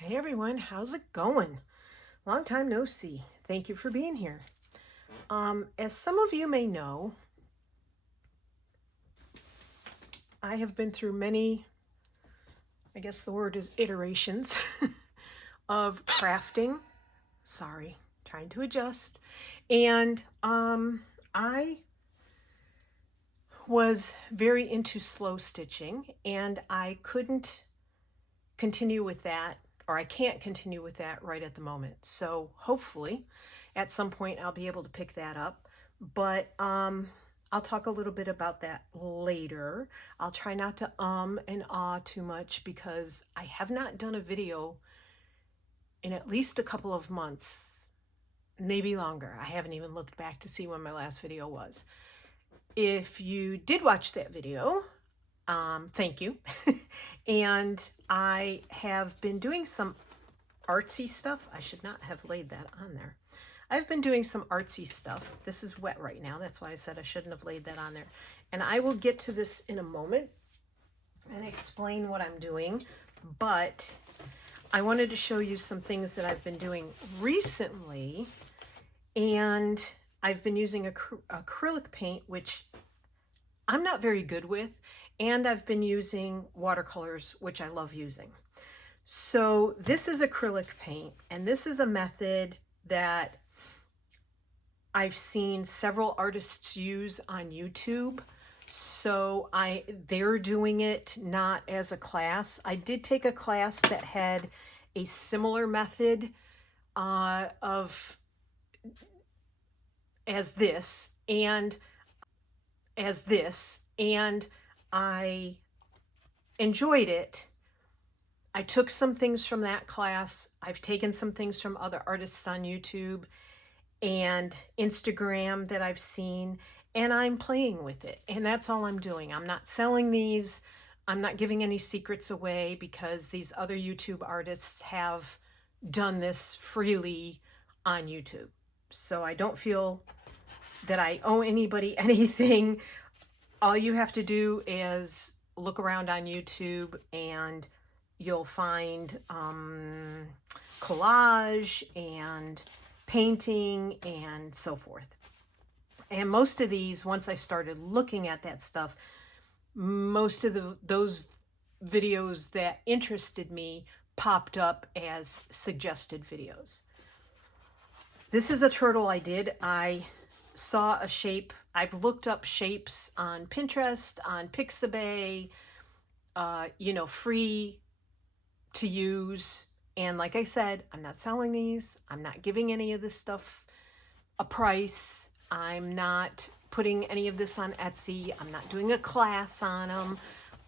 Hey everyone, how's it going? Long time no see. Thank you for being here. As some of you may know, I have been through many, I guess the word is iterations of crafting. Sorry, trying to adjust. And I was very into slow stitching and I couldn't continue with that, or I can't continue with that right at the moment. So hopefully at some point I'll be able to pick that up. But I'll talk a little bit about that later. I'll try not to and ah too much because I have not done a video in at least a couple of months, maybe longer. I haven't even looked back to see when my last video was. If you did watch that video, thank you. And I have been doing some artsy stuff. I should not have laid that on there. I've been doing some artsy stuff. This is wet right now. That's why I said I shouldn't have laid that on there. And I will get to this in a moment and explain what I'm doing. But I wanted to show you some things that I've been doing recently. And I've been using acrylic paint, which I'm not very good with. And I've been using watercolors, which I love using. So this is acrylic paint, and this is a method that I've seen several artists use on YouTube. So they're doing it not as a class. I did take a class that had a similar method of as this and I enjoyed it. I took some things from that class. I've taken some things from other artists on YouTube and Instagram that I've seen, and I'm playing with it. And that's all I'm doing. I'm not selling these. I'm not giving any secrets away because these other YouTube artists have done this freely on YouTube. So I don't feel that I owe anybody anything. All you have to do is look around on YouTube and you'll find collage and painting and so forth. And most of these, once I started looking at that stuff, most of those videos that interested me popped up as suggested videos. This is a turtle I did. I saw a shape. I've looked up shapes on Pinterest, on Pixabay, free to use. And like I said, I'm not selling these. I'm not giving any of this stuff a price. I'm not putting any of this on Etsy. I'm not doing a class on them.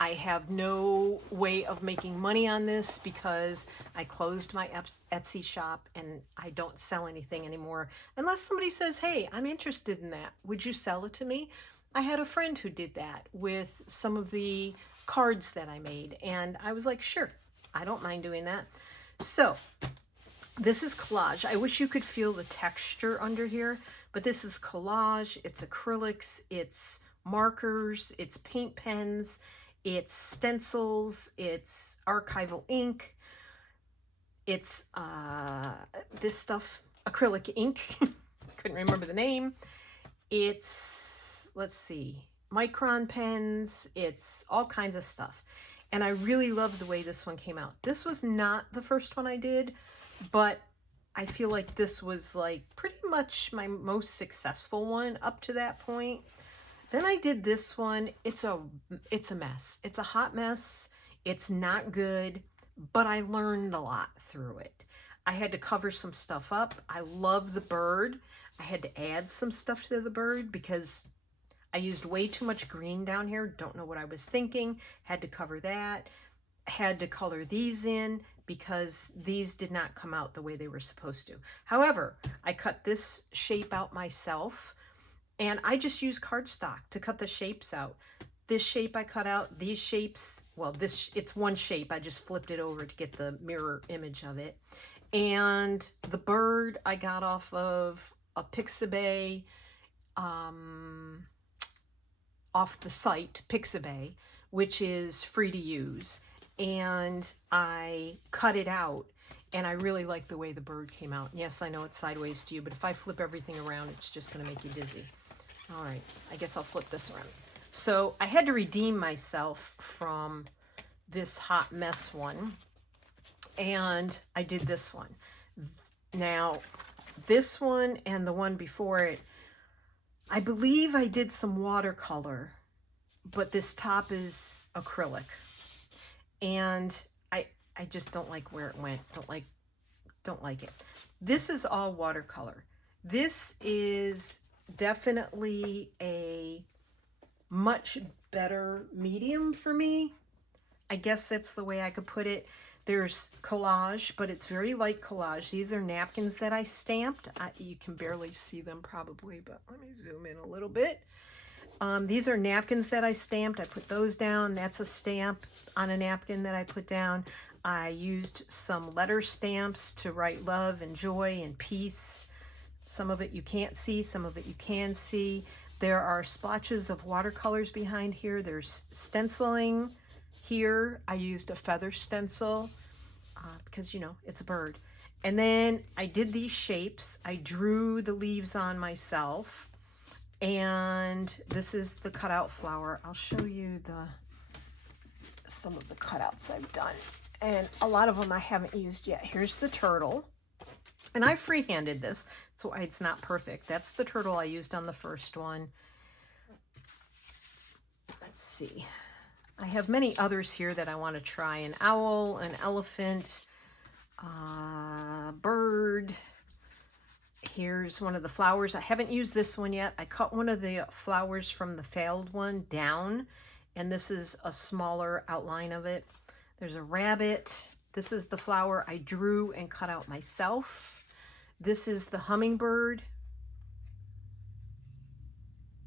I have no way of making money on this because I closed my Etsy shop and I don't sell anything anymore unless somebody says, hey, I'm interested in that. Would you sell it to me? I had a friend who did that with some of the cards that I made, and I was like, sure, I don't mind doing that. So this is collage. I wish you could feel the texture under here, but this is collage. It's acrylics, it's markers, it's paint pens, it's stencils, it's archival ink, it's this stuff, acrylic ink, couldn't remember the name. It's, let's see, micron pens, it's all kinds of stuff. And I really love the way this one came out. This was not the first one I did, but I feel like this was like pretty much my most successful one up to that point. Then I did this one. It's a mess. It's a hot mess. It's not good, but I learned a lot through it. I had to cover some stuff up. I love the bird. I had to add some stuff to the bird because I used way too much green down here. Don't know what I was thinking. Had to cover that. Had to color these in because these did not come out the way they were supposed to. However, I cut this shape out myself and I just use cardstock to cut the shapes out. This shape I cut out, these shapes, well, it's one shape. I just flipped it over to get the mirror image of it. And the bird I got off of a Pixabay, off the site Pixabay, which is free to use. And I cut it out And I really like the way the bird came out. Yes, I know it's sideways to you, but if I flip everything around, it's just going to make you dizzy. All right, I guess I'll flip this around. So I had to redeem myself from this hot mess one, and I did this one. Now, this one and the one before it, I believe I did some watercolor, but this top is acrylic. And I just don't like where it went. Don't like it. This is all watercolor. This is definitely a much better medium for me. I guess that's the way I could put it. There's collage, but it's very light collage. These are napkins that I stamped. You can barely see them probably, but let me zoom in a little bit. These are napkins that I stamped. I put those down. That's a stamp on a napkin that I put down. I used some letter stamps to write love and joy and peace. Some of it you can't see, some of it you can see. There are splotches of watercolors behind here. There's stenciling here. I used a feather stencil because, you know, it's a bird. And then I did these shapes. I drew the leaves on myself. And this is the cutout flower. I'll show you some of the cutouts I've done. And a lot of them I haven't used yet. Here's the turtle. And I freehanded this, so it's not perfect. That's the turtle I used on the first one. Let's see. I have many others here that I want to try. An owl, an elephant, bird. Here's one of the flowers. I haven't used this one yet. I cut one of the flowers from the failed one down, and this is a smaller outline of it. There's a rabbit. This is the flower I drew and cut out myself. This is the hummingbird,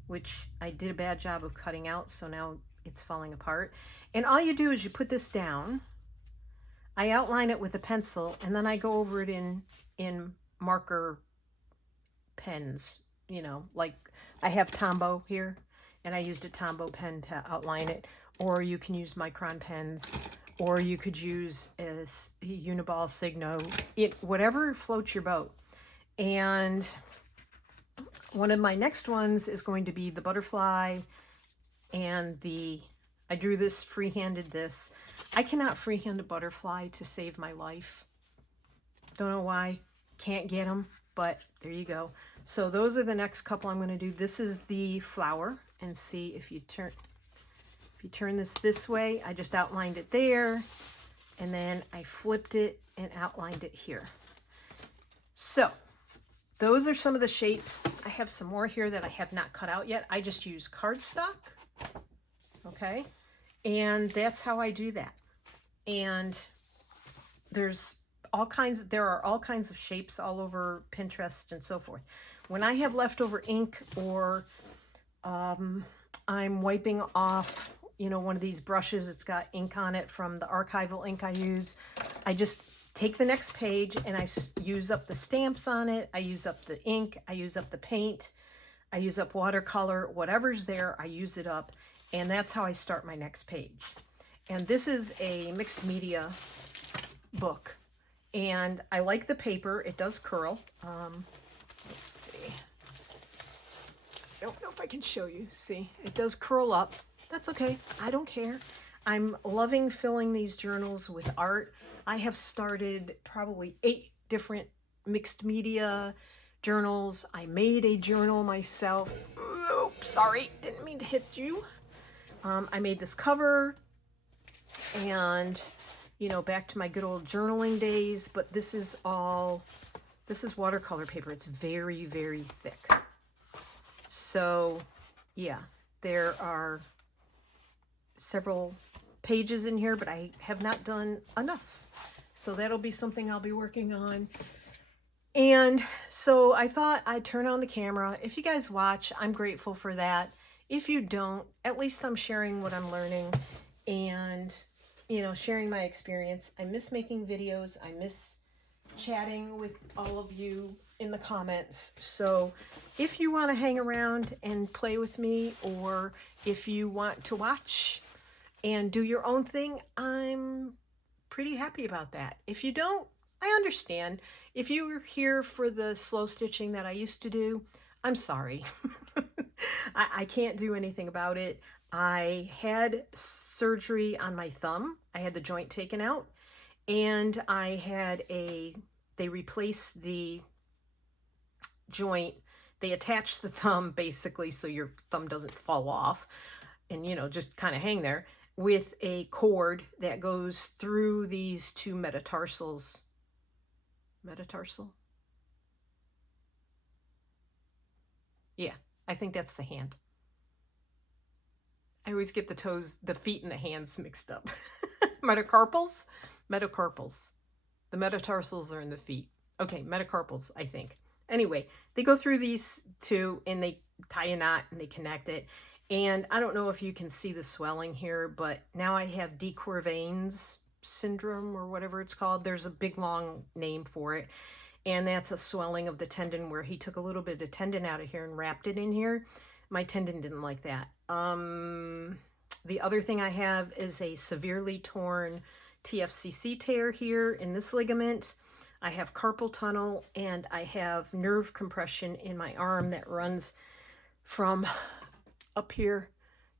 which I did a bad job of cutting out, so now it's falling apart. And all you do is you put this down. I outline it with a pencil, and then I go over it in marker pens, you know, like I have Tombow here, and I used a Tombow pen to outline it. Or you can use Micron pens, or you could use a Uniball Signo, whatever floats your boat. And one of my next ones is going to be the butterfly and I drew this, freehanded this. I cannot freehand a butterfly to save my life. Don't know why, can't get them, but there you go. So those are the next couple I'm going to do. This is the flower, and see if you turn this way, I just outlined it there, and then I flipped it and outlined it here. So those are some of the shapes. I have some more here that I have not cut out yet. I just use cardstock, okay? And that's how I do that. And there are all kinds of shapes all over Pinterest and so forth. When I have leftover ink, or I'm wiping off, you know, one of these brushes, it's got ink on it from the archival ink I use, I just take the next page and I use up the stamps on it, I use up the ink, I use up the paint, I use up watercolor, whatever's there, I use it up, and that's how I start my next page. And this is a mixed media book, and I like the paper. It does curl. Let's see. I don't know if I can show you. See, it does curl up. That's okay. I don't care. I'm loving filling these journals with art. I have started probably 8 different mixed media journals. I made a journal myself. Oops, sorry, didn't mean to hit you. I made this cover, and, you know, back to my good old journaling days, but this is watercolor paper. It's very, very thick. So, yeah, there are several pages in here, but I have not done enough. So that'll be something I'll be working on. And so I thought I'd turn on the camera. If you guys watch, I'm grateful for that. If you don't, at least I'm sharing what I'm learning and, you know, sharing my experience. I miss making videos. I miss chatting with all of you in the comments. So if you want to hang around and play with me, or if you want to watch and do your own thing, I'm pretty happy about that. If you don't, I understand. If you were here for the slow stitching that I used to do, I'm sorry. I can't do anything about it. I had surgery on my thumb. I had the joint taken out, and they replaced the joint. They attach the thumb basically so your thumb doesn't fall off and, just kind of hang there, with a cord that goes through these two metatarsals. Metatarsal? Yeah, I think that's the hand. I always get the feet and the hands mixed up. Metacarpals? Metacarpals. The metatarsals are in the feet. Okay, metacarpals, I think. Anyway, they go through these two and they tie a knot and they connect it. And I don't know if you can see the swelling here, but now I have de Quervain's syndrome or whatever it's called. There's a big long name for it. And that's a swelling of the tendon where he took a little bit of tendon out of here and wrapped it in here. My tendon didn't like that. The other thing I have is a severely torn TFCC tear here in this ligament. I have carpal tunnel, and I have nerve compression in my arm that runs from up here,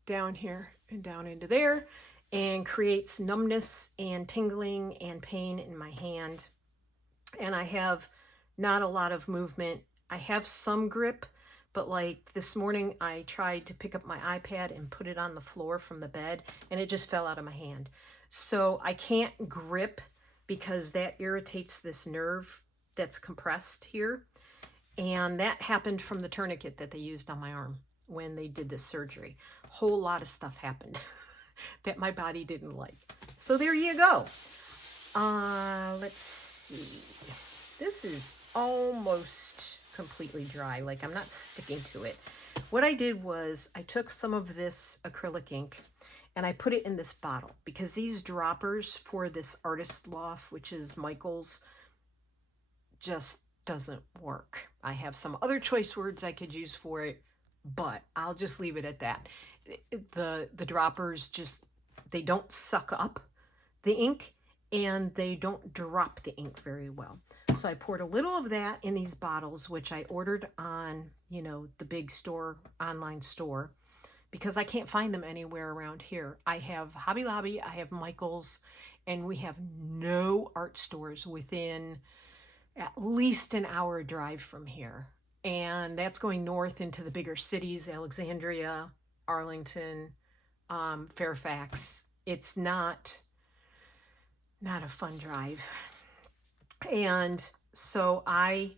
down here, and down into there, and creates numbness and tingling and pain in my hand. And I have not a lot of movement. I have some grip, but like this morning I tried to pick up my iPad and put it on the floor from the bed, and it just fell out of my hand. So I can't grip because that irritates this nerve that's compressed here. And that happened from the tourniquet that they used on my arm when they did this surgery. A whole lot of stuff happened that my body didn't like. So there you go. Let's see. This is almost completely dry. Like, I'm not sticking to it. What I did was I took some of this acrylic ink and I put it in this bottle because these droppers for this Artist Loft, which is Michael's, just doesn't work. I have some other choice words I could use for it, but I'll just leave it at that. The droppers they don't suck up the ink and they don't drop the ink very well. So I poured a little of that in these bottles, which I ordered on, the big store, online store, because I can't find them anywhere around here. I have Hobby Lobby, I have Michael's, and we have no art stores within at least an hour drive from here. And that's going north into the bigger cities, Alexandria, Arlington, Fairfax. It's not a fun drive. And so I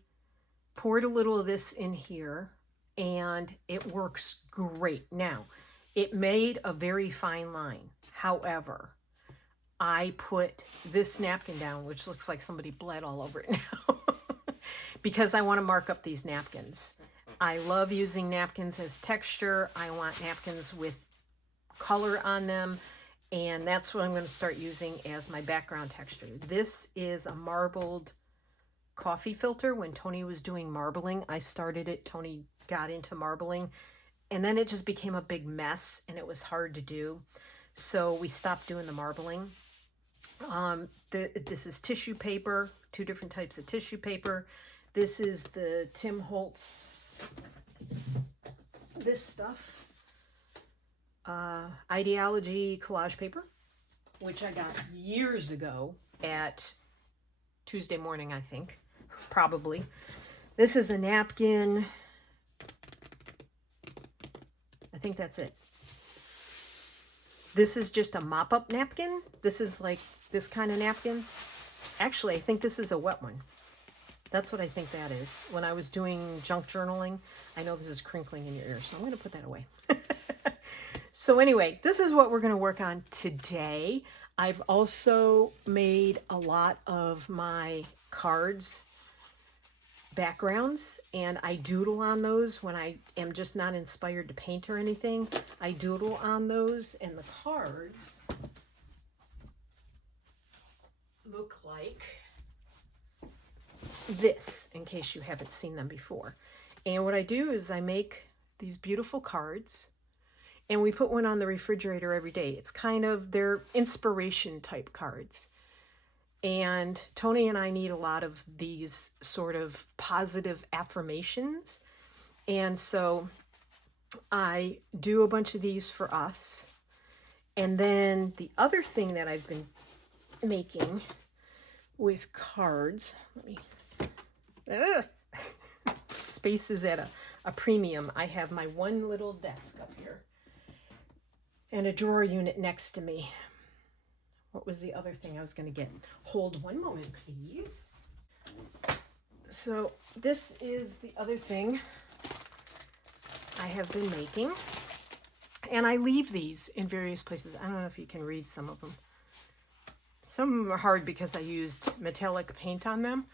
poured a little of this in here, and it works great. Now, it made a very fine line. However, I put this napkin down, which looks like somebody bled all over it now, because I want to mark up these napkins. I love using napkins as texture. I want napkins with color on them, and that's what I'm going to start using as my background texture. This is a marbled coffee filter. When Tony was doing marbling, I started it. Tony got into marbling, and then it just became a big mess, and it was hard to do. So we stopped doing the marbling. This is tissue paper, 2 different types of tissue paper. This is the Tim Holtz, this stuff, Ideology collage paper, which I got years ago at Tuesday Morning, I think, probably. This is a napkin. I think that's it. This is just a mop-up napkin. This is like this kind of napkin. Actually, I think this is a wet one. That's what I think that is. When I was doing junk journaling, I know this is crinkling in your ear, so I'm going to put that away. So anyway, this is what we're going to work on today. I've also made a lot of my cards backgrounds, and I doodle on those when I am just not inspired to paint or anything. I doodle on those, and the cards look like this, in case you haven't seen them before. And what I do is I make these beautiful cards, and we put one on the refrigerator every day. It's kind of their inspiration type cards. And Tony and I need a lot of these sort of positive affirmations. And so I do a bunch of these for us. And then the other thing that I've been making with cards, let me, space is at a premium. I have my one little desk up here and a drawer unit next to me. What was the other thing I was going to get? Hold one moment, please. So this is the other thing I have been making. And I leave these in various places. I don't know if you can read some of them. Some of them are hard because I used metallic paint on them.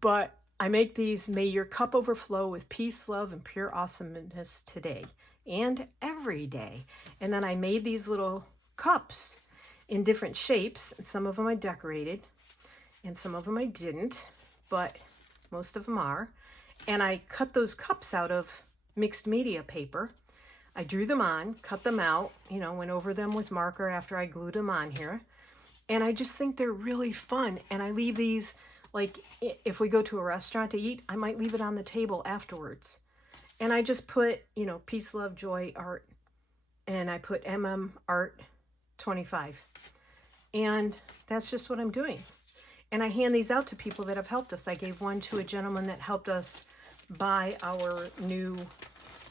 But I make these, may your cup overflow with peace, love, and pure awesomeness today and every day. And then I made these little cups in different shapes. And some of them I decorated and some of them I didn't, but most of them are. And I cut those cups out of mixed media paper. I drew them on, cut them out, you know, went over them with marker after I glued them on here. And I just think they're really fun. And I leave these, like if we go to a restaurant to eat, I might leave it on the table afterwards. And I just put, you know, peace, love, joy, art. And I put Art 25. And that's just what I'm doing. And I hand these out to people that have helped us. I gave one to a gentleman that helped us buy our new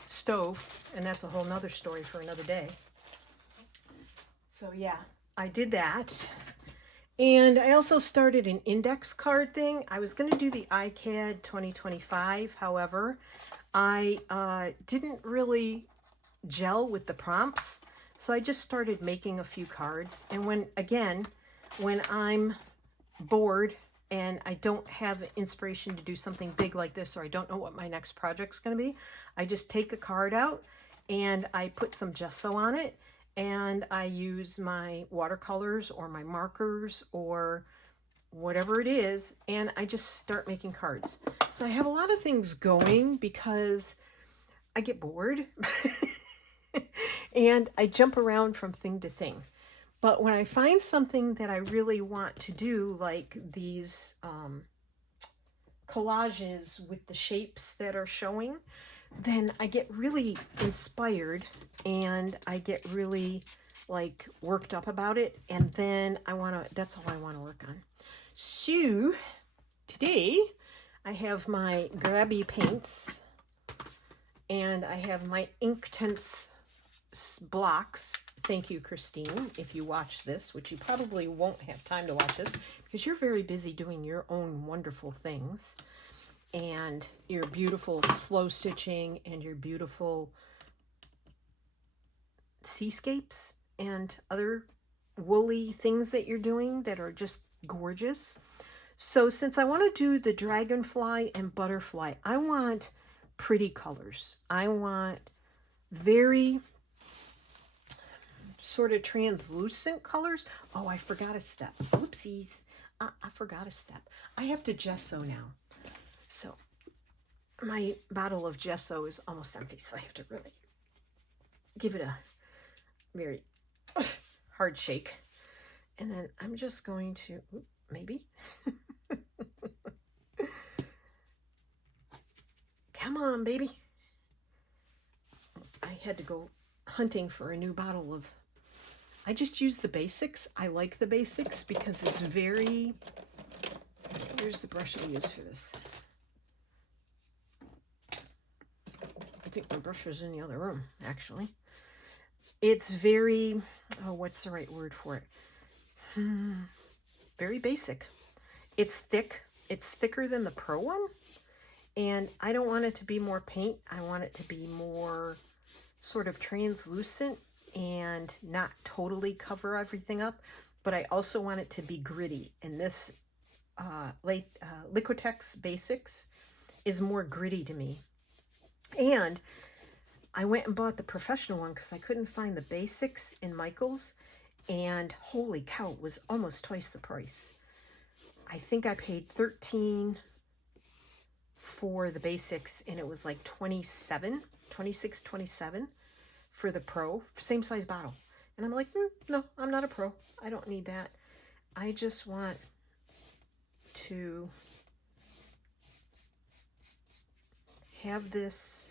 stove, and that's a whole nother story for another day. So yeah, I did that. And I also started an index card thing. I was going to do the iCAD 2025. However, I didn't really gel with the prompts. So I just started making a few cards. And when I'm bored and I don't have inspiration to do something big like this, or I don't know what my next project's going to be, I just take a card out and I put some gesso on it, and I use my watercolors or my markers or whatever it is, and I just start making cards. So I have a lot of things going because I get bored and I jump around from thing to thing. But when I find something that I really want to do, like these collages with the shapes that are showing, then I get really inspired and I get really like worked up about it. And then that's all I want to work on. So today I have my grabby paints and I have my Inktense blocks. Thank you, Christine, if you watch this, which you probably won't have time to watch this because you're very busy doing your own wonderful things and your beautiful slow stitching and your beautiful seascapes and other woolly things that you're doing that are just gorgeous. So since I want to do the dragonfly and butterfly, I want pretty colors. I want very sort of translucent colors. Oh, I forgot a step. Whoopsies. I forgot a step. I have to gesso now. So my bottle of gesso is almost empty, so I have to really give it a very hard shake. And then I'm just going to, maybe. Come on, baby. I had to go hunting for a new bottle of, I just use the basics. I like the basics because it's very, here's the brush I use for this. I think my brush was in the other room, actually. It's very, oh, what's the right word for it? Very basic. It's thick. It's thicker than the Pro one. And I don't want it to be more paint. I want it to be more sort of translucent and not totally cover everything up. But I also want it to be gritty. And this Liquitex Basics is more gritty to me. And I went and bought the professional one because I couldn't find the basics in Michael's. And holy cow, it was almost twice the price. I think I paid $13 for the basics, and it was like $26, $27 for the Pro, same size bottle. And I'm like, no, I'm not a Pro. I don't need that. I just want to have this,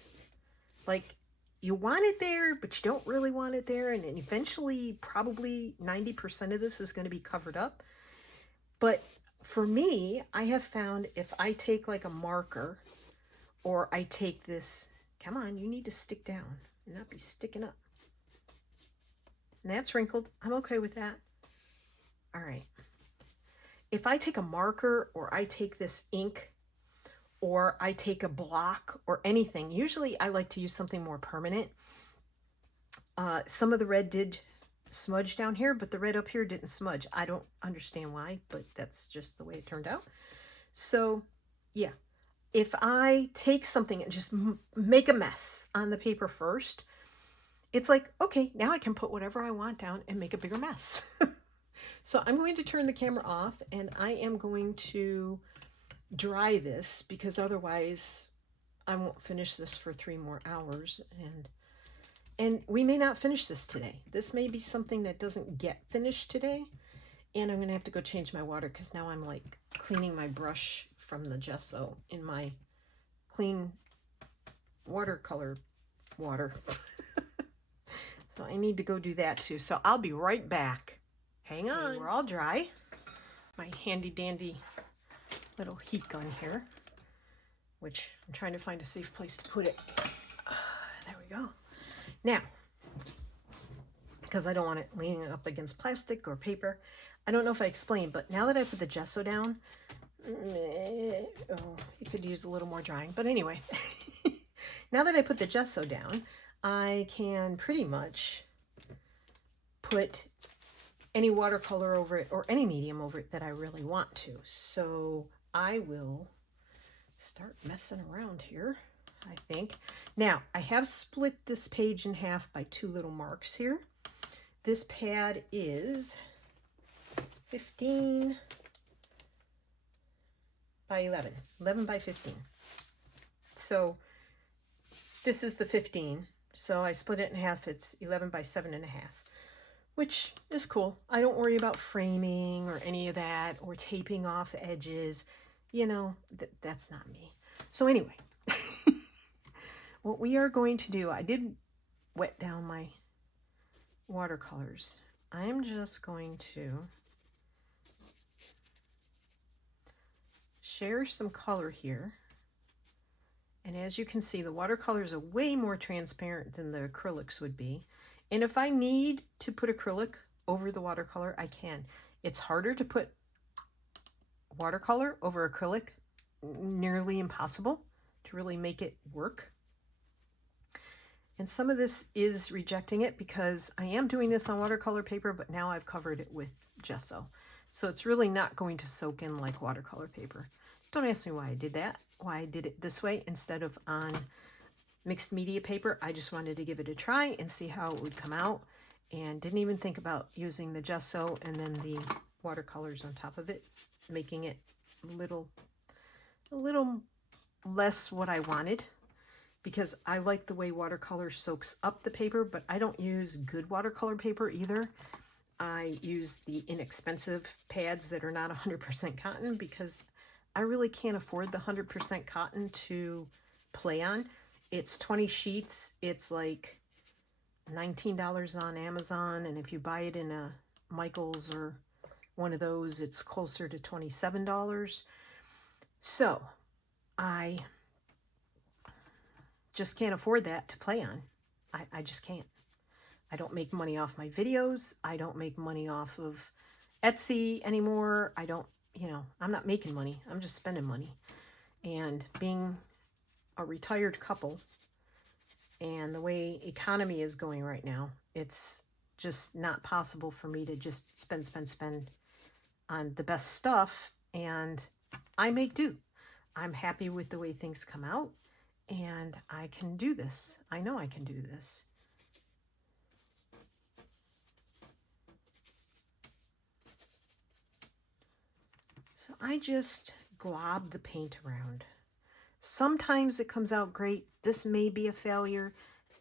like, you want it there, but you don't really want it there. And then eventually, probably 90% of this is going to be covered up. But for me, I have found if I take like a marker, or I take this, come on, you need to stick down and not be sticking up. And that's wrinkled. I'm okay with that. All right. If I take a marker, or I take this ink, or I take a block or anything, usually I like to use something more permanent. Some of the red did smudge down here, but the red up here didn't smudge. I don't understand why, but that's just the way it turned out. So yeah, if I take something and just make a mess on the paper first, it's like, okay, now I can put whatever I want down and make a bigger mess. So I'm going to turn the camera off, and I am going to dry this, because otherwise I won't finish this for 3 more hours, and we may not finish this today. This may be something that doesn't get finished today, and I'm gonna have to go change my water, because now I'm like cleaning my brush from the gesso in my clean watercolor water. So I need to go do that too. So I'll be right back. Hang on. Okay, we're all dry. My handy dandy little heat gun here, which I'm trying to find a safe place to put it. There we go. Now, because I don't want it leaning up against plastic or paper, I don't know if I explained, but now that I put the gesso down, it could use a little more drying. But anyway, now that I put the gesso down, I can pretty much put any watercolor over it, or any medium over it that I really want to. So I will start messing around here, I think. Now, I have split this page in half by 2 little marks here. This pad is 15 by 11, 11 by 15. So this is the 15. So I split it in half. It's 11 by 7.5, which is cool. I don't worry about framing or any of that, or taping off edges. You know, that's not me. So anyway, what we are going to do, I did wet down my watercolors. I'm just going to share some color here. And as you can see, the watercolors are way more transparent than the acrylics would be. And if I need to put acrylic over the watercolor, I can. It's harder to put watercolor over acrylic, nearly impossible to really make it work. And some of this is rejecting it, because I am doing this on watercolor paper, but now I've covered it with gesso. So it's really not going to soak in like watercolor paper. Don't ask me why I did that, why I did it this way instead of on mixed media paper. I just wanted to give it a try and see how it would come out, and didn't even think about using the gesso and then the watercolors on top of it, making it a little less what I wanted, because I like the way watercolor soaks up the paper, but I don't use good watercolor paper either. I use the inexpensive pads that are not 100% cotton, because I really can't afford the 100% cotton to play on. It's 20 sheets. It's like $19 on Amazon, and if you buy it in a Michaels or one of those, it's closer to $27. So I just can't afford that to play on. I just can't. I don't make money off my videos. I don't make money off of Etsy anymore. I don't, you know, I'm not making money. I'm just spending money. And being a retired couple, and the way economy is going right now, it's just not possible for me to just spend on the best stuff. And I make do. I'm happy with the way things come out, and I can do this. I know I can do this. So I just glob the paint around. Sometimes it comes out great. This may be a failure,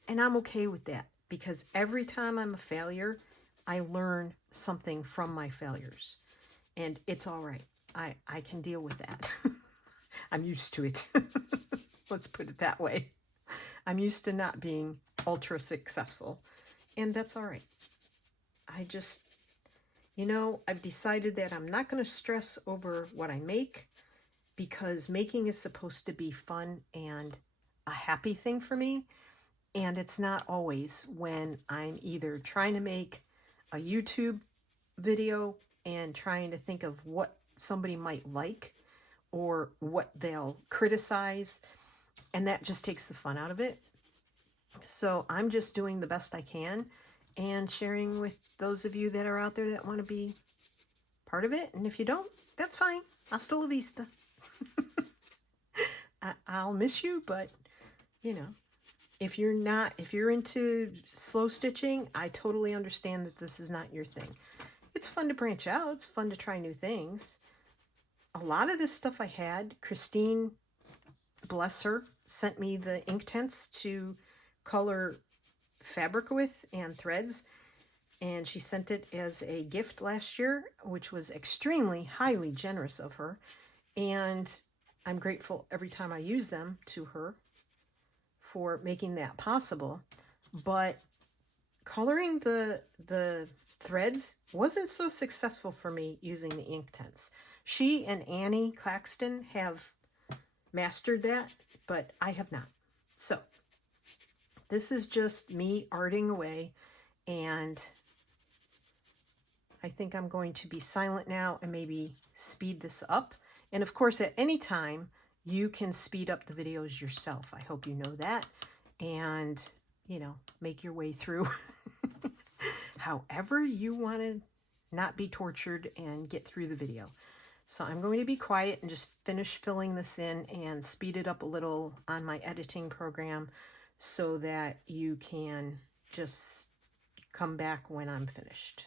and I'm okay with that, because every time I'm a failure, I learn something from my failures. and it's all right. I can deal with that. I'm used to it. Let's put it that way. I'm used to not being ultra successful, and that's all right. I just, I've decided that I'm not going to stress over what I make, because making is supposed to be fun and a happy thing for me. And it's not always, when I'm either trying to make a YouTube video and trying to think of what somebody might like or what they'll criticize. And that just takes the fun out of it. So I'm just doing the best I can and sharing with those of you that are out there that want to be part of it. And if you don't, that's fine. Hasta la vista. I'll miss you, but if you're into slow stitching, I totally understand that this is not your thing. It's fun to branch out. It's fun to try new things. A lot of this stuff I had, Christine, bless her, sent me the Inktense to color fabric with and threads. And she sent it as a gift last year, which was extremely highly generous of her. And I'm grateful every time I use them to her for making that possible. But coloring the threads wasn't so successful for me using the Inktense. She and Annie Claxton have mastered that, but I have not. So this is just me arting away, and I think I'm going to be silent now and maybe speed this up. And of course, at any time, you can speed up the videos yourself. I hope you know that. And, make your way through however you want to not be tortured and get through the video. So I'm going to be quiet and just finish filling this in and speed it up a little on my editing program so that you can just come back when I'm finished.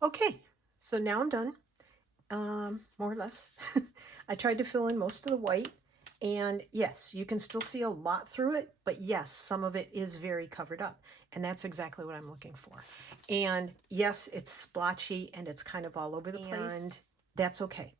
Okay, so now I'm done, more or less. I tried to fill in most of the white, and yes, you can still see a lot through it, but yes, some of it is very covered up, and that's exactly what I'm looking for. And yes, it's splotchy and it's kind of all over the place, and that's okay.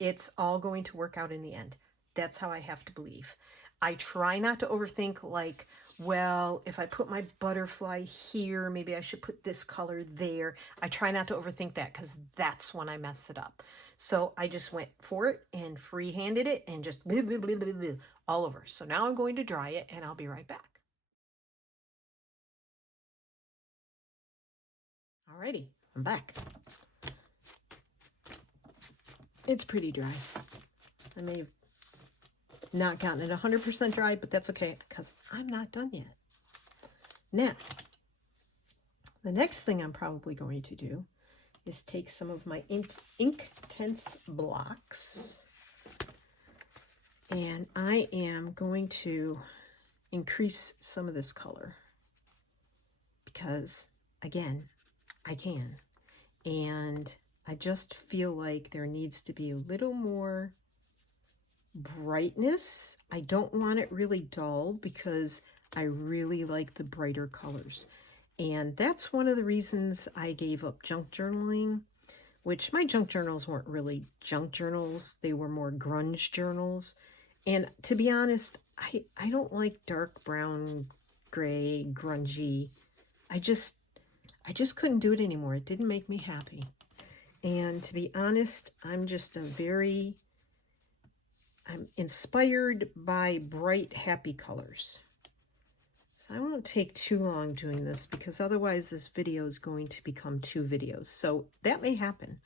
It's all going to work out in the end. That's how I have to believe. I try not to overthink, like, well, if I put my butterfly here, maybe I should put this color there. I try not to overthink that, because that's when I mess it up. So I just went for it and free-handed it and just blah, blah, blah, blah, blah, all over. So now I'm going to dry it and I'll be right back. Alrighty, I'm back. It's pretty dry. I may have not gotten it 100% dry, but that's okay, because I'm not done yet. Now, the next thing I'm probably going to do is take some of my Inktense blocks, and I am going to increase some of this color because, again, I can. And I just feel like there needs to be a little more brightness. I don't want it really dull because I really like the brighter colors. And that's one of the reasons I gave up junk journaling, which my junk journals weren't really junk journals. They were more grunge journals. And to be honest, I don't like dark brown, gray, grungy. I just couldn't do it anymore. It didn't make me happy. And to be honest, I'm inspired by bright, happy colors. So I won't take too long doing this because otherwise this video is going to become 2 videos. So that may happen.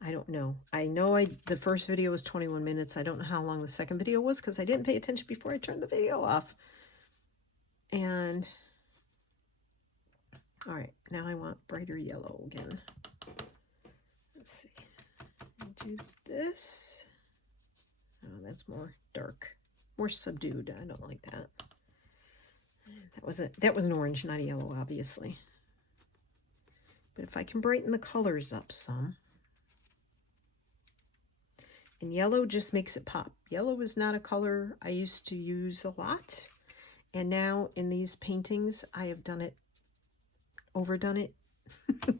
I don't know. I know the first video was 21 minutes. I don't know how long the second video was because I didn't pay attention before I turned the video off. And all right, now I want brighter yellow again. Let's see. Do this. Oh, that's more dark, more subdued. I don't like that. That was an orange, not a yellow, obviously. But if I can brighten the colors up some. And yellow just makes it pop. Yellow is not a color I used to use a lot. And now in these paintings, I have done it, overdone it,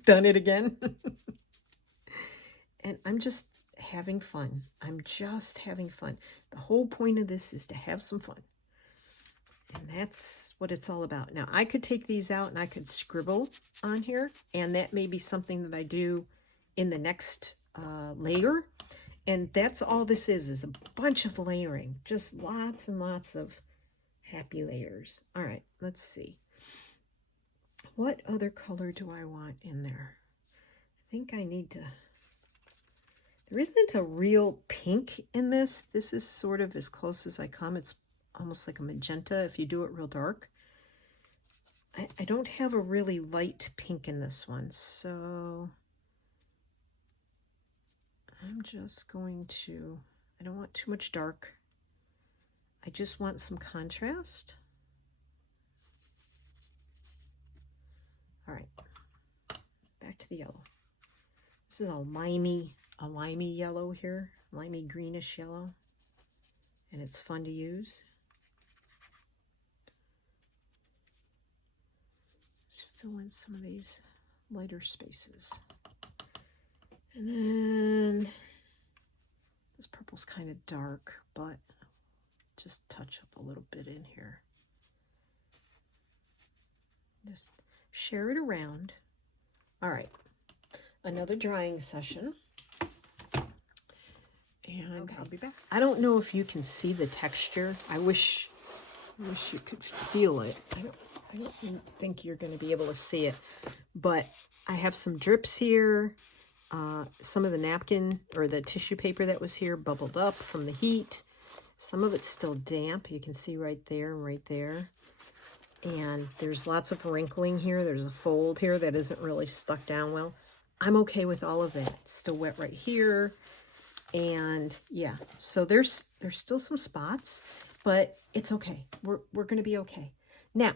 done it again. And I'm just having fun. I'm just having fun. The whole point of this is to have some fun. And that's what it's all about. Now, I could take these out and I could scribble on here. And that may be something that I do in the next layer. And that's all this is a bunch of layering. Just lots and lots of happy layers. All right, let's see. What other color do I want in there? I think I need to... There isn't a real pink in this. This is sort of as close as I come. It's almost like a magenta if you do it real dark. I don't have a really light pink in this one, so I'm just going to, I don't want too much dark. I just want some contrast. All right, back to the yellow. This is a limey yellow here, limey greenish yellow, and it's fun to use. Let's fill in some of these lighter spaces. And then this purple's kind of dark, but just touch up a little bit in here. Just share it around. All right, another drying session. And okay. I'll be back. I don't know if you can see the texture. I wish you could feel it. I don't think you're going to be able to see it, but I have some drips here. Some of the napkin or the tissue paper that was here bubbled up from the heat. Some of it's still damp. You can see right there and right there. And there's lots of wrinkling here. There's a fold here that isn't really stuck down well. I'm okay with all of that. It's still wet right here. And yeah, so there's still some spots, but it's okay. We're going to be okay. Now,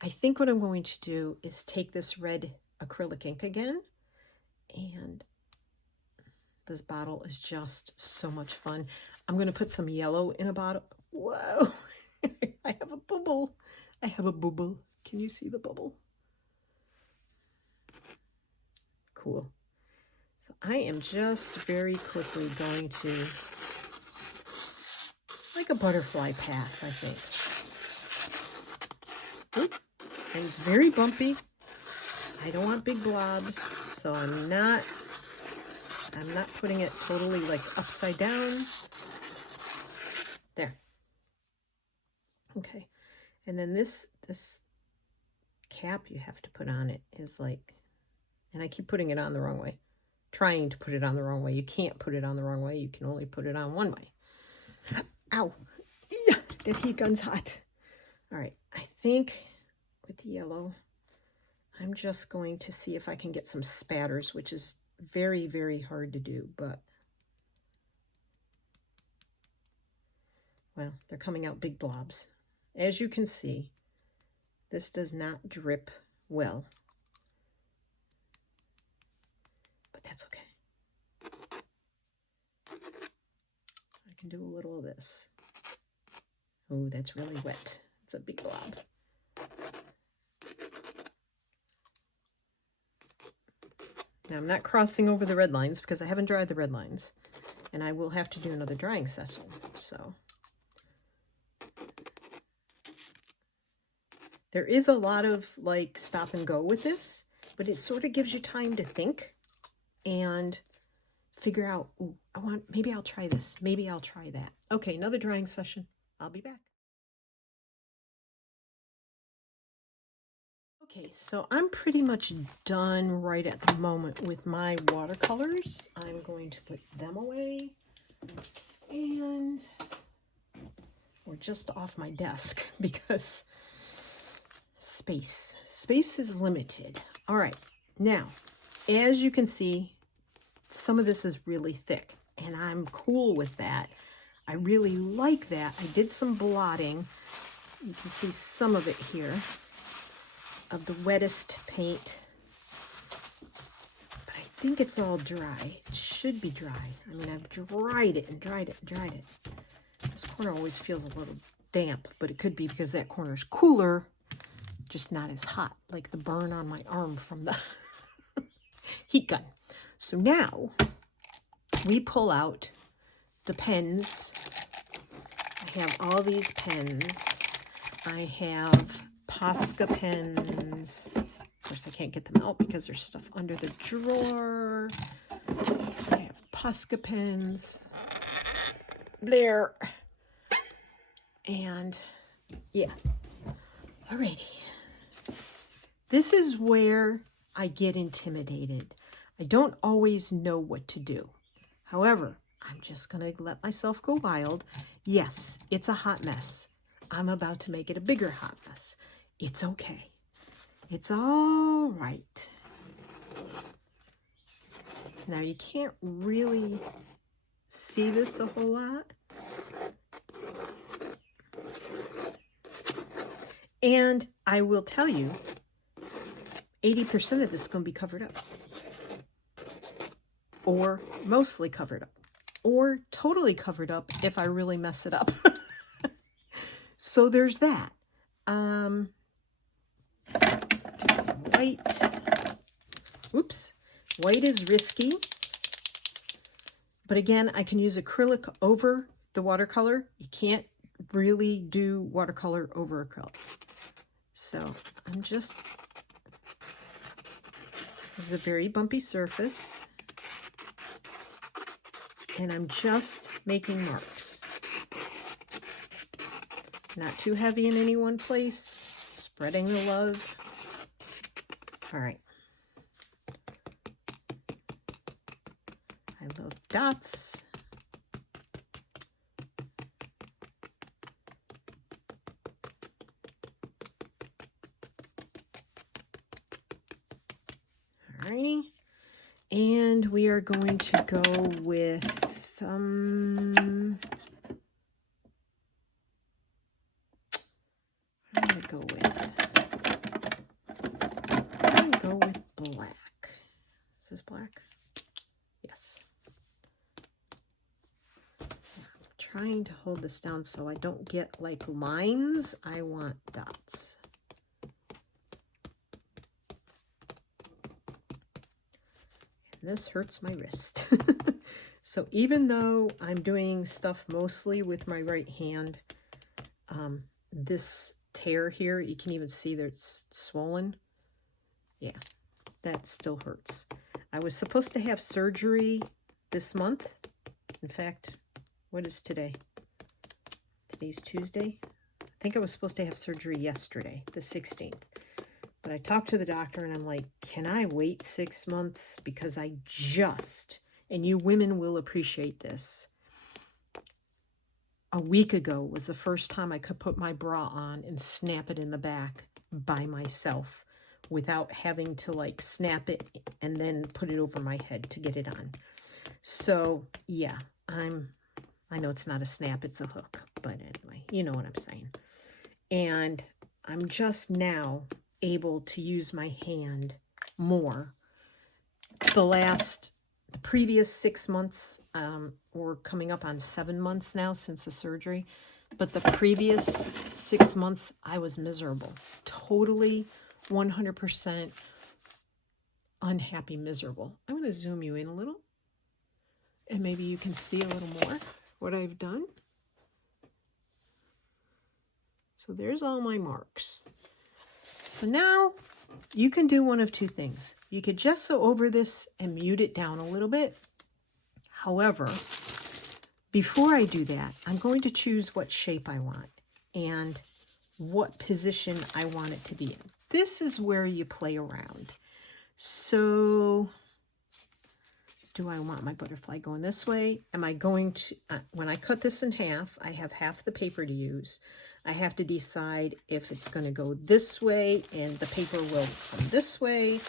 I think what I'm going to do is take this red acrylic ink again, and this bottle is just so much fun. I'm going to put some yellow in a bottle. Whoa, I have a bubble. I have a bubble. Can you see the bubble? Cool. So I am just very quickly going to, like a butterfly path, I think. Oop. And it's very bumpy. I don't want big blobs, so I'm not putting it totally like upside down. There. Okay. And then this cap you have to put on it is like, and I keep putting it on the wrong way. Trying to put it on the wrong way. You can't put it on the wrong way. You can only put it on one way. Ow. Yeah, that heat gun's hot. All right. I think with the yellow, I'm just going to see if I can get some spatters, which is very, very hard to do, but well, they're coming out big blobs. As you can see, this does not drip well. That's okay. I can do a little of this. Oh, that's really wet. It's a big blob. Now, I'm not crossing over the red lines because I haven't dried the red lines. And I will have to do another drying session. So there is a lot of like stop and go with this, but it sort of gives you time to think and figure out, ooh, maybe I'll try this. Maybe I'll try that. Okay, another drying session. I'll be back. Okay, so I'm pretty much done right at the moment with my watercolors. I'm going to put them away and or just off my desk because space is limited. All right, now, as you can see, some of this is really thick and I'm cool with that. I really like that. I did some blotting. You can see some of it here of the wettest paint, but I think it's all dry. It should be dry. I mean, I've dried it and dried it and dried it. This corner always feels a little damp, but it could be because that corner's cooler, just not as hot, like the burn on my arm from the heat gun. So now we pull out the pens. I have all these pens. I have Posca pens. Of course, I can't get them out because there's stuff under the drawer. I have Posca pens there. And yeah, alrighty. This is where I get intimidated. I don't always know what to do. However, I'm just going to let myself go wild. Yes, it's a hot mess. I'm about to make it a bigger hot mess. It's okay. It's all right. Now, you can't really see this a whole lot. And I will tell you, 80% of this is going to be covered up. Or mostly covered up. Or totally covered up if I really mess it up. So there's that. Just some white. Oops. White is risky. But again, I can use acrylic over the watercolor. You can't really do watercolor over acrylic. So I'm just, this is a very bumpy surface. And I'm just making marks. Not too heavy in any one place. Spreading the love. All right. I love dots. Alrighty. And we are going to go with I'm gonna go with black. Is this black? Yes. I'm trying to hold this down so I don't get like lines. I want dots. And this hurts my wrist. So even though I'm doing stuff mostly with my right hand, this tear here, you can even see that it's swollen. Yeah, that still hurts. I was supposed to have surgery this month. In fact, what is today? Today's Tuesday. I think I was supposed to have surgery yesterday, the 16th. But I talked to the doctor and I'm like, can I wait 6 months? Because I just, and you women will appreciate this, a week ago was the first time I could put my bra on and snap it in the back by myself without having to like snap it and then put it over my head to get it on. So yeah, I know it's not a snap, it's a hook, but anyway, you know what I'm saying. And I'm just now able to use my hand more. The previous 6 months, we're coming up on 7 months now since the surgery, but the previous 6 months I was miserable, totally 100%. unhappy, miserable. I'm going to zoom you in a little, and maybe you can see a little more what I've done. So there's all my marks. So now you can do one of two things. You could gesso over this and mute it down a little bit. However, before I do that, I'm going to choose what shape I want and what position I want it to be in. This is where you play around. So do I want my butterfly going this way? Am I going to, when I cut this in half, I have half the paper to use. I have to decide if it's going to go this way and the paper will come this way,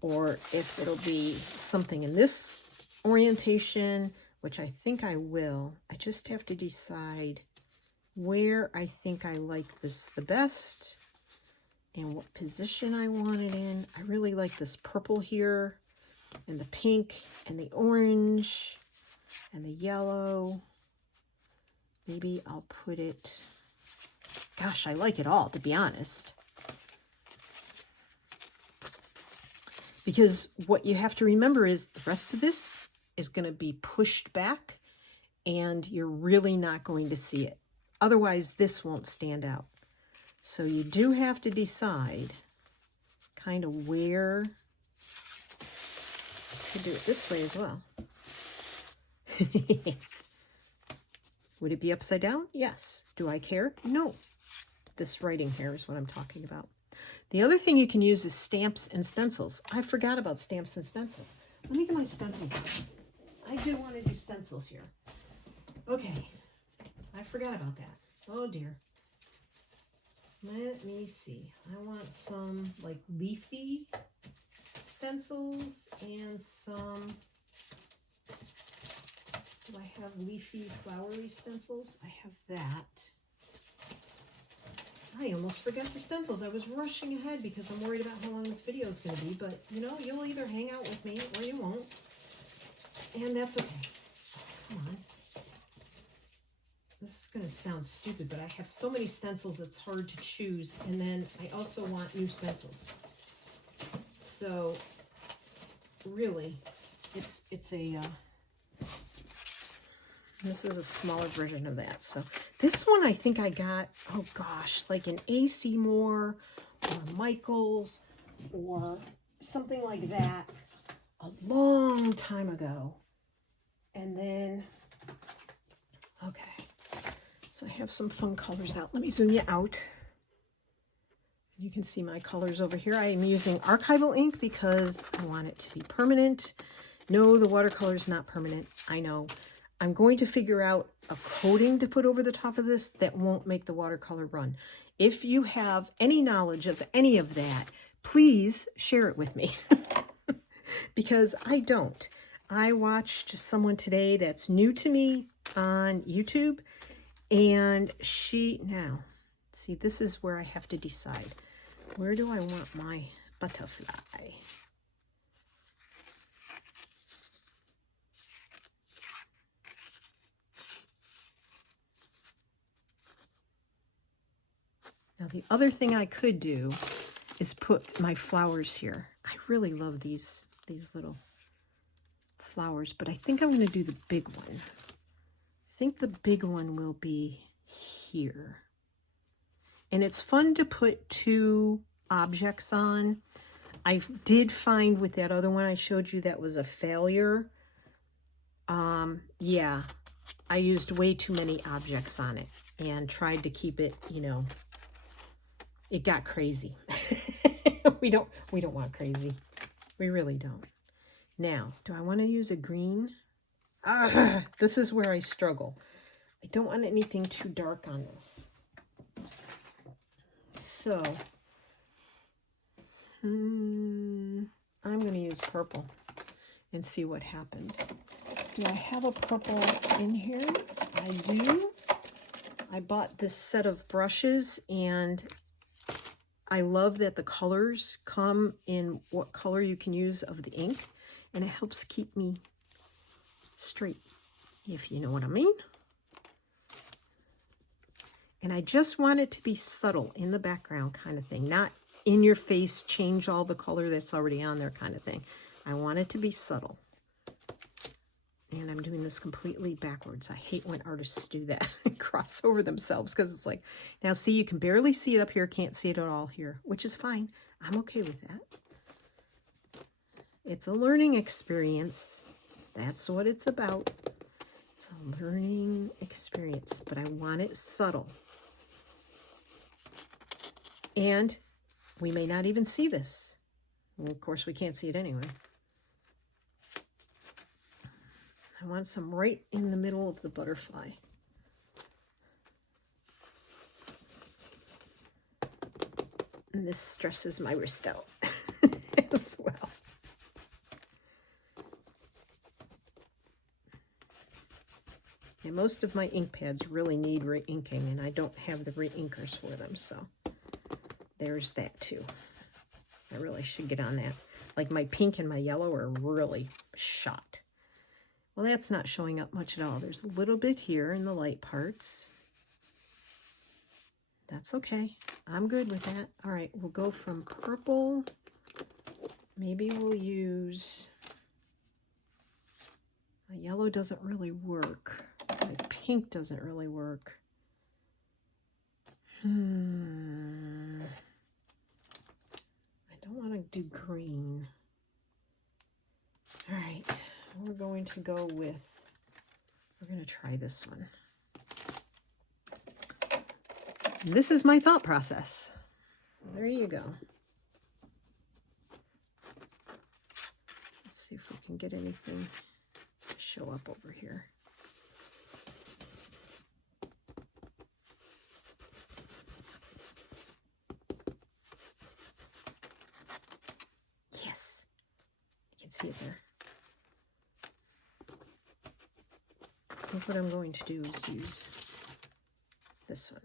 or if it'll be something in this orientation, which I think I will. I just have to decide where I think I like this the best and what position I want it in. I really like this purple here, and the pink, and the orange, and the yellow. Maybe I'll put it, gosh, I like it all, to be honest. Because what you have to remember is the rest of this is going to be pushed back, and you're really not going to see it. Otherwise, this won't stand out. So you do have to decide kind of where to do it this way as well. Would it be upside down? Yes. Do I care? No. This writing here is what I'm talking about. The other thing you can use is stamps and stencils. I forgot about stamps and stencils. Let me get my stencils out. I do want to do stencils here. Okay. I forgot about that. Oh dear. Let me see. I want some like leafy stencils and some, do I have leafy flowery stencils? I have that. I almost forgot the stencils. I was rushing ahead because I'm worried about how long this video is going to be, but you know, you'll either hang out with me or you won't, and that's okay. Come on. This is going to sound stupid, but I have so many stencils it's hard to choose, and then I also want new stencils. So really, it's a this is a smaller version of that. So this one I think I got, oh gosh, like an A.C. Moore or Michaels or something like that a long time ago. And then, okay, so I have some fun colors out. Let me zoom you out. You can see my colors over here. I am using archival ink because I want it to be permanent. No, the watercolor is not permanent. I know. I'm going to figure out a coating to put over the top of this that won't make the watercolor run. If you have any knowledge of any of that, please share it with me because I don't. I watched someone today that's new to me on YouTube, and now, see, this is where I have to decide. Where do I want my butterfly? Now, the other thing I could do is put my flowers here. I really love these little flowers, but I think I'm going to do the big one. I think the big one will be here. And it's fun to put two objects on. I did find with that other one I showed you that was a failure. Yeah, I used way too many objects on it and tried to keep it, you know, it got crazy. we don't want crazy. We really don't. Now, do I want to use a green? This is where I struggle. I don't want anything too dark on this. So, I'm going to use purple and see what happens. Do I have a purple in here? I do. I bought this set of brushes, and I love that the colors come in what color you can use of the ink, and it helps keep me straight, if you know what I mean. And I just want it to be subtle in the background kind of thing, not in your face, change all the color that's already on there kind of thing. I want it to be subtle. And I'm doing this completely backwards. I hate when artists do that and cross over themselves, because it's like, now see, you can barely see it up here, can't see it at all here, which is fine. I'm okay with that. It's a learning experience. That's what it's about. It's a learning experience, but I want it subtle. And we may not even see this. And of course, we can't see it anyway. I want some right in the middle of the butterfly. And this stresses my wrist out as well. And most of my ink pads really need re-inking, and I don't have the re-inkers for them, so there's that too. I really should get on that. Like my pink and my yellow are really shot. Well, that's not showing up much at all. There's a little bit here in the light parts. That's okay. I'm good with that. All right, we'll go from purple. Maybe we'll use... My yellow doesn't really work. My pink doesn't really work. I don't want to do green. All right. We're going to go with, we're going to try this one. And this is my thought process. There you go. Let's see if we can get anything to show up over here. Yes, you can see it there. I think what I'm going to do is use this one.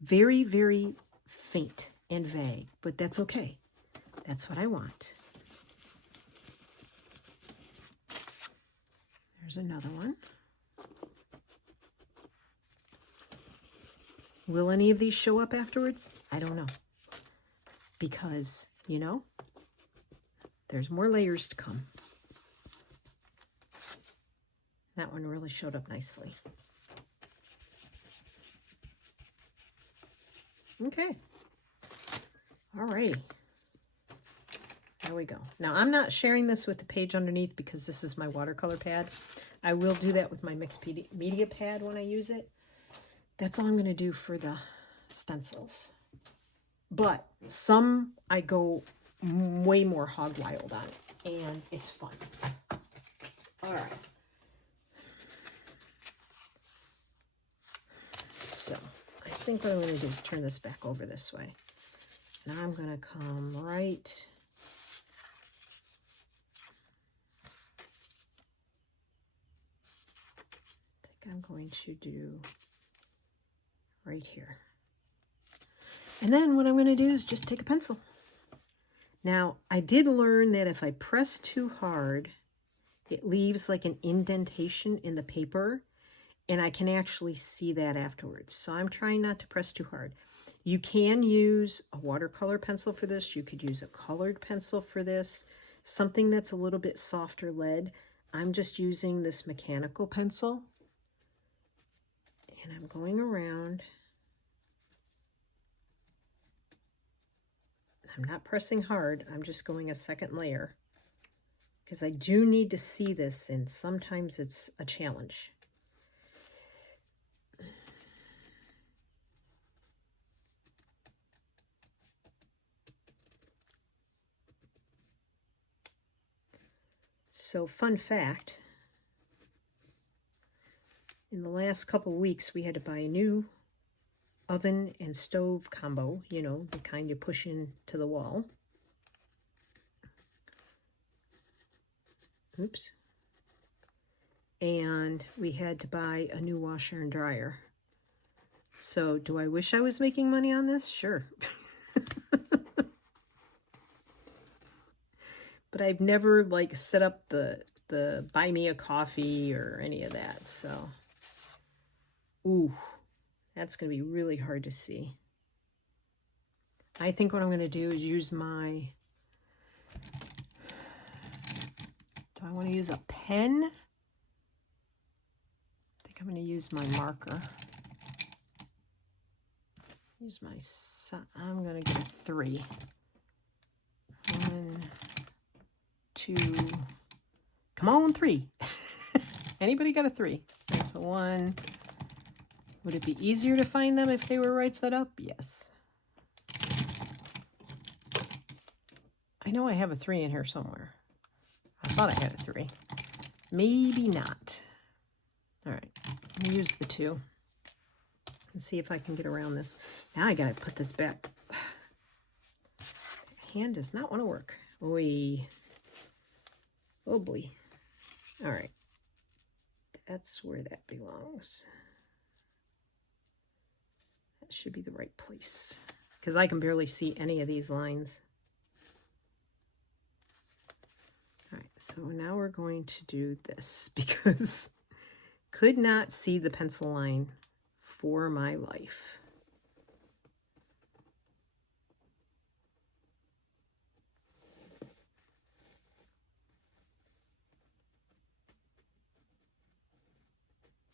Very, very faint and vague, but that's okay. That's what I want. There's another one. Will any of these show up afterwards? I don't know. Because, you know, there's more layers to come. That one really showed up nicely. Okay. All right. There we go. Now, I'm not sharing this with the page underneath because this is my watercolor pad. I will do that with my mixed media pad when I use it. That's all I'm going to do for the stencils. But some I go way more hog wild on, and it's fun. All right. So I think what I'm going to do is turn this back over this way. And I'm going to come right... I think I'm going to do right here. And then what I'm going to do is just take a pencil. Now, I did learn that if I press too hard, it leaves like an indentation in the paper, and I can actually see that afterwards. So I'm trying not to press too hard. You can use a watercolor pencil for this. You could use a colored pencil for this, something that's a little bit softer lead. I'm just using this mechanical pencil, and I'm going around. I'm not pressing hard. I'm just going a second layer because I do need to see this, and sometimes it's a challenge. So, fun fact, in the last couple weeks, we had to buy a new oven and stove combo, you know, the kind you push into the wall. Oops. And we had to buy a new washer and dryer. So, do I wish I was making money on this? Sure. but I've never like set up the buy me a coffee or any of that. So, ooh, that's going to be really hard to see. I think what I'm going to do is use my, do I want to use a pen? I think I'm going to use my marker. Use my, I'm going to get a 3. 1, 2, come on, 3. Anybody got a 3? That's a 1. Would it be easier to find them if they were right side up? Yes. I know I have a 3 in here somewhere. I thought I had a 3. Maybe not. All right, let me use the 2 and see if I can get around this. Now I gotta put this back. Hand does not want to work. Oy. Oh boy. All right. That's where that belongs. That should be the right place because I can barely see any of these lines. All right, so now we're going to do this because could not see the pencil line for my life.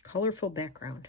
Colorful background.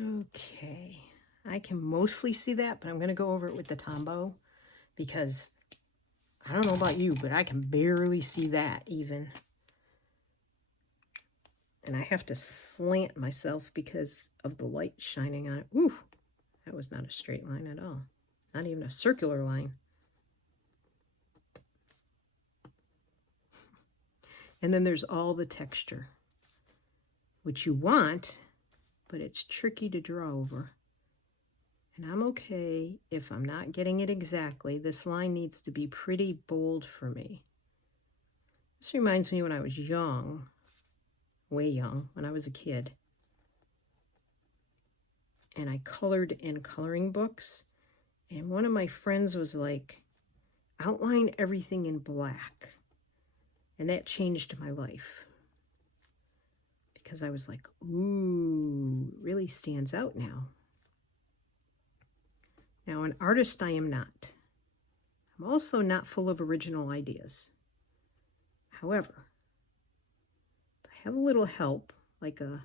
Okay, I can mostly see that, but I'm going to go over it with the Tombow because I don't know about you, but I can barely see that even. And I have to slant myself because of the light shining on it. Ooh, that was not a straight line at all. Not even a circular line. And then there's all the texture, which you want, but it's tricky to draw over. And I'm okay if I'm not getting it exactly. This line needs to be pretty bold for me. This reminds me when I was young, way young, when I was a kid. And I colored in coloring books. And one of my friends was like, outline everything in black. And that changed my life. Because I was like, ooh, it really stands out now. Now, an artist I am not. I'm also not full of original ideas. However, if I have a little help, like a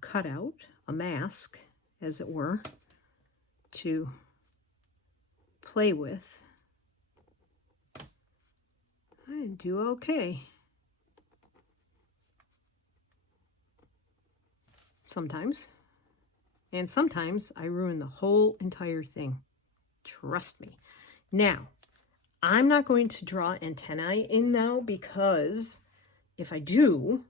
cutout, a mask, as it were, to play with, I do okay. Sometimes. And sometimes I ruin the whole entire thing. Trust me. Now, I'm not going to draw antennae in now because if I do,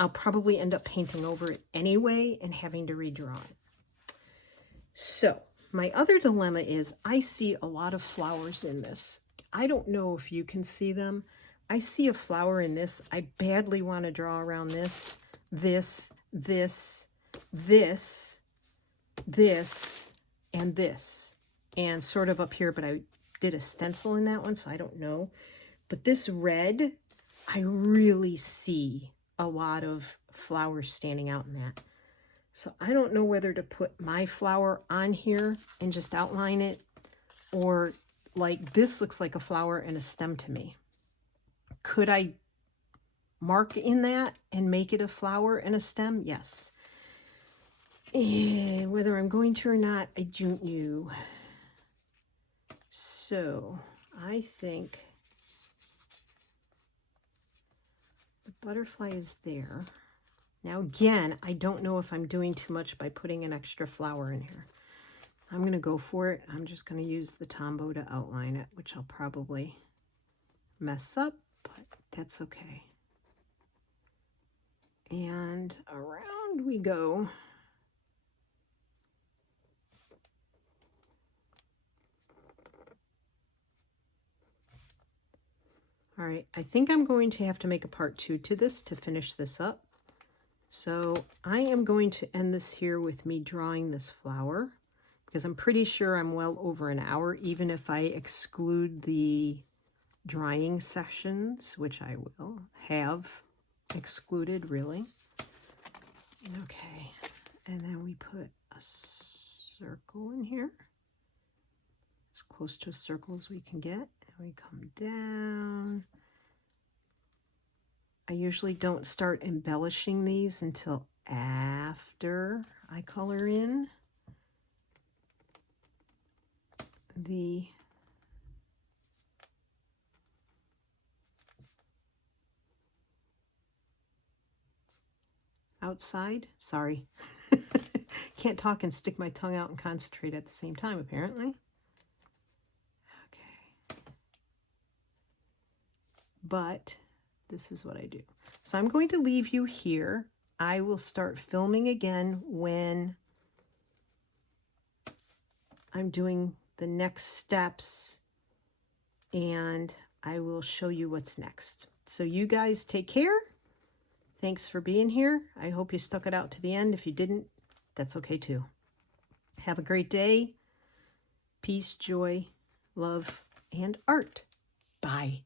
I'll probably end up painting over it anyway and having to redraw it. So my other dilemma is I see a lot of flowers in this. I don't know if you can see them. I see a flower in this. I badly want to draw around this, this, and this, and sort of up here, but I did a stencil in that one, so I don't know. But this red, I really see a lot of flowers standing out in that. So I don't know whether to put my flower on here and just outline it, or like this looks like a flower and a stem to me. Could I mark in that and make it a flower and a stem? Yes. And whether I'm going to or not, I don't know. So I think the butterfly is there. Now again, I don't know if I'm doing too much by putting an extra flower in here. I'm going to go for it. I'm just going to use the Tombow to outline it, which I'll probably mess up, but that's okay. And around we go. All right, I think I'm going to have to make a part 2 to this to finish this up. So I am going to end this here with me drawing this flower, because I'm pretty sure I'm well over an hour, even if I exclude the drying sessions, which I will have excluded, really. Okay, and then we put a circle in here, as close to a circle as we can get, and we come down. I usually don't start embellishing these until after I color in the outside. Sorry. Can't talk and stick my tongue out and concentrate at the same time, apparently. Okay. But this is what I do. So I'm going to leave you here. I will start filming again when I'm doing the next steps, and I will show you what's next. So you guys take care. Thanks for being here. I hope you stuck it out to the end. If you didn't, that's okay too. Have a great day. Peace, joy, love, and art. Bye.